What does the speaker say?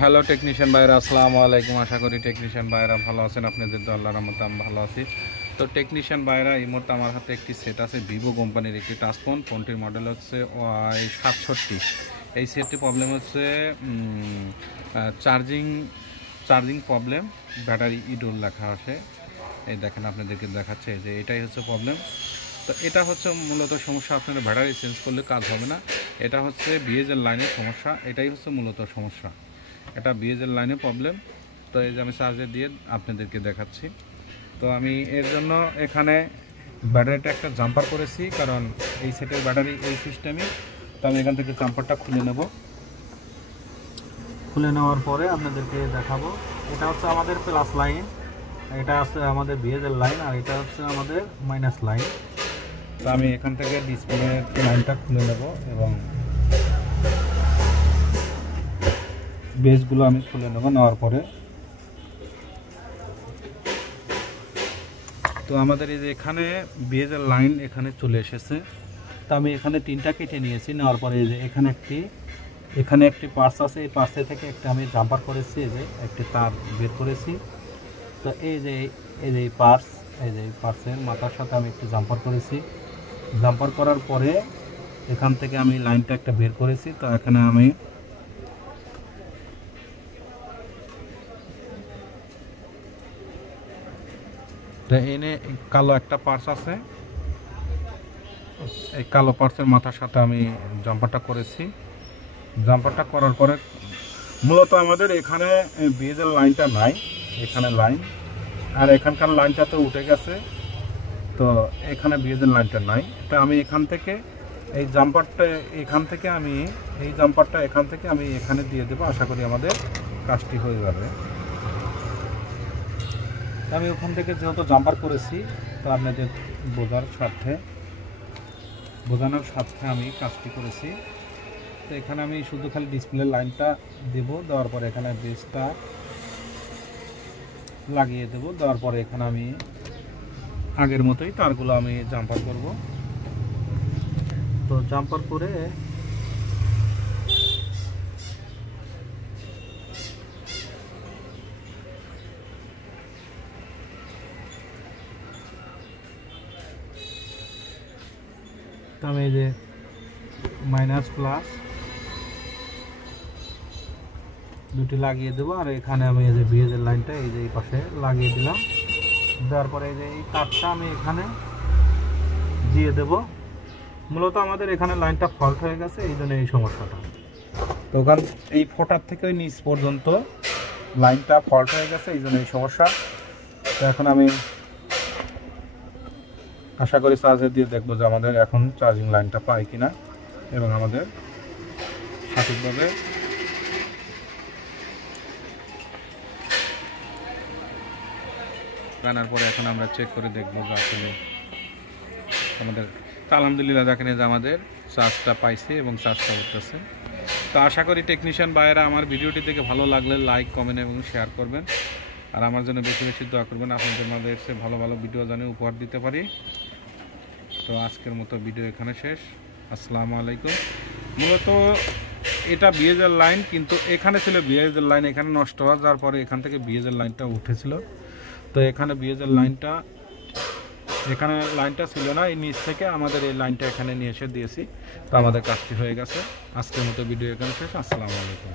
Hello technician ভাইরা, আসসালামু আলাইকুম। আশা করি টেকনিশিয়ান ভাইরা ভালো আছেন। আপনাদের তো আল্লাহর রহমতে আমি ভালো আছি। তো টেকনিশিয়ান ভাইরা, এই মুহূর্তে আমার হাতে একটি সেট আছে, ভিভো কোম্পানির একটি টাচ ফোন। ফোনটির মডেল হচ্ছে Y67। এই সেটটি প্রবলেম হচ্ছে চার্জিং প্রবলেম, ব্যাটারি ইডোল লেখা আসে। এই দেখেন, আপনাদেরকে দেখাচ্ছে যে এটাই হচ্ছে প্রবলেম। তো এটা হচ্ছে মূলত সমস্যা। আপনারা ব্যাটারি চেঞ্জ করলে কাজ হবে না। এটা হচ্ছে বিএসএল লাইনের সমস্যা, এটাই হচ্ছে মূলত সমস্যা। এটা বিএসএল লাইনের প্রবলেম। তো এই যে আমি চার্জে দিয়ে আপনাদেরকে দেখাচ্ছি। তো আমি এর জন্য এখানে ব্যাটারিটা একটা জাম্পার করেছি, কারণ এই সেটের ব্যাটারি এই সিস্টেমই। তো আমি এখান থেকে জাম্পারটা খুলে নেব। খুলে নেওয়ার পরে আপনাদেরকে দেখাবো। এটা হচ্ছে আমাদের প্লাস লাইন, এটা আছে আমাদের বিএসএল লাইন, আর এটা হচ্ছে আমাদের মাইনাস লাইন। তো আমি এখান থেকে ডিসপ্লে লাইনটা খুলে নেব এবং বেসগুলো আমি খুলে নেব। নেওয়ার পরে তো আমাদের এই যে এখানে বিএসএল লাইন এখানে চলে এসেছে। তো আমি এখানে তিনটা কেটে নিয়েছি। নেওয়ার পরে এই যে এখানে একটি পার্স আছে, এই পার্সে থেকে একটা আমি জাম্পার করেছি, এই যে একটি তার বের করেছি। তো এই যে এই পার্সের মাথার সাথে আমি একটি জাম্পার করেছি। জাম্পার করার পরে এখান থেকে আমি লাইনটা একটা বের করেছি। তো এখানে আমি তো এনে কালো একটা পার্স আছে, এই কালো পার্সের মাথার সাথে আমি জাম্পারটা করেছি। জাম্পারটা করার পরে মূলত আমাদের এখানে বিএসএল লাইনটা নাই, এখানে লাইন, আর এখানকার লাইনটা তো উঠে গেছে। তো এখানে বিএসএল লাইনটা নাই। তো আমি এখান থেকে এই জাম্পারটা আমি এখানে দিয়ে দেবো। আশা করি আমাদের কাজটি হয়ে যাবে। আমি ওখান থেকে যেহেতু জাম্পার করেছি, তো আপনাদের বোঝানোর স্বার্থে আমি কাজটি করেছি। তো এখানে আমি শুধু খালি ডিসপ্লে লাইনটা দেব, দেওয়ার পরে এখানে বেসটা লাগিয়ে দেব। দেওয়ার পরে এখানে আমি আগের মতোই তারগুলো আমি জাম্পার করব। তো জাম্পার করে আমি এই যে মাইনাস প্লাস দুটি লাগিয়ে দেবো। আর এখানে আমি এই যে বিএসএল লাইনটা এই যে এই পাশে লাগিয়ে দিলাম। দেওয়ার পরে এই যে এই তারটা আমি এখানে দিয়ে দেব। মূলত আমাদের এখানে লাইনটা ফল্ট হয়ে গেছে, এই জন্য এই সমস্যাটা। তো ওখান এই ফোটার থেকে ওই নিচ পর্যন্ত লাইনটা ফল্ট হয়ে গেছে, এই জন্য এই সমস্যা। তো এখন আমি আশা করি চার্জে দিয়ে দেখবো যে আমাদের এখন চার্জিং লাইনটা পাই কিনা, এবং আমাদের সঠিকভাবে রান্নার পরে এখন আমরা চেক করে দেখবো যে আসলে আমাদের, আলহামদুলিল্লাহ দেখেন যে আমাদের চার্জটা পাইছে এবং চার্জটা উঠতেছে। তো আশা করি টেকনিশিয়ান ভাইয়েরা আমার ভিডিওটি দেখে ভালো লাগলে লাইক, কমেন্ট এবং শেয়ার করবেন। আর আমার জন্য বেশি বেশি দোয়া করবেন, আপনাদের মাঝে এসে ভালো ভালো ভিডিও জানিয়ে উপহার দিতে পারি। তো আজকের মতো ভিডিও এখানে শেষ। আসসালামু আলাইকুম। মূলত এটা বিএসএল লাইন, কিন্তু এখানে ছিল বিএসএল লাইন, এখানে নষ্ট হওয়া যাওয়ার পরে এখান থেকে বিএসএল লাইনটা উঠেছিল। তো এখানে বিএসএল লাইনটা ছিল না, এই নিচ থেকে আমাদের এই লাইনটা এখানে নিয়ে এসে দিয়েছি। তো আমাদের কাজটি হয়ে গেছে। আজকের মতো ভিডিও এখানে শেষ। আসসালামু আলাইকুম।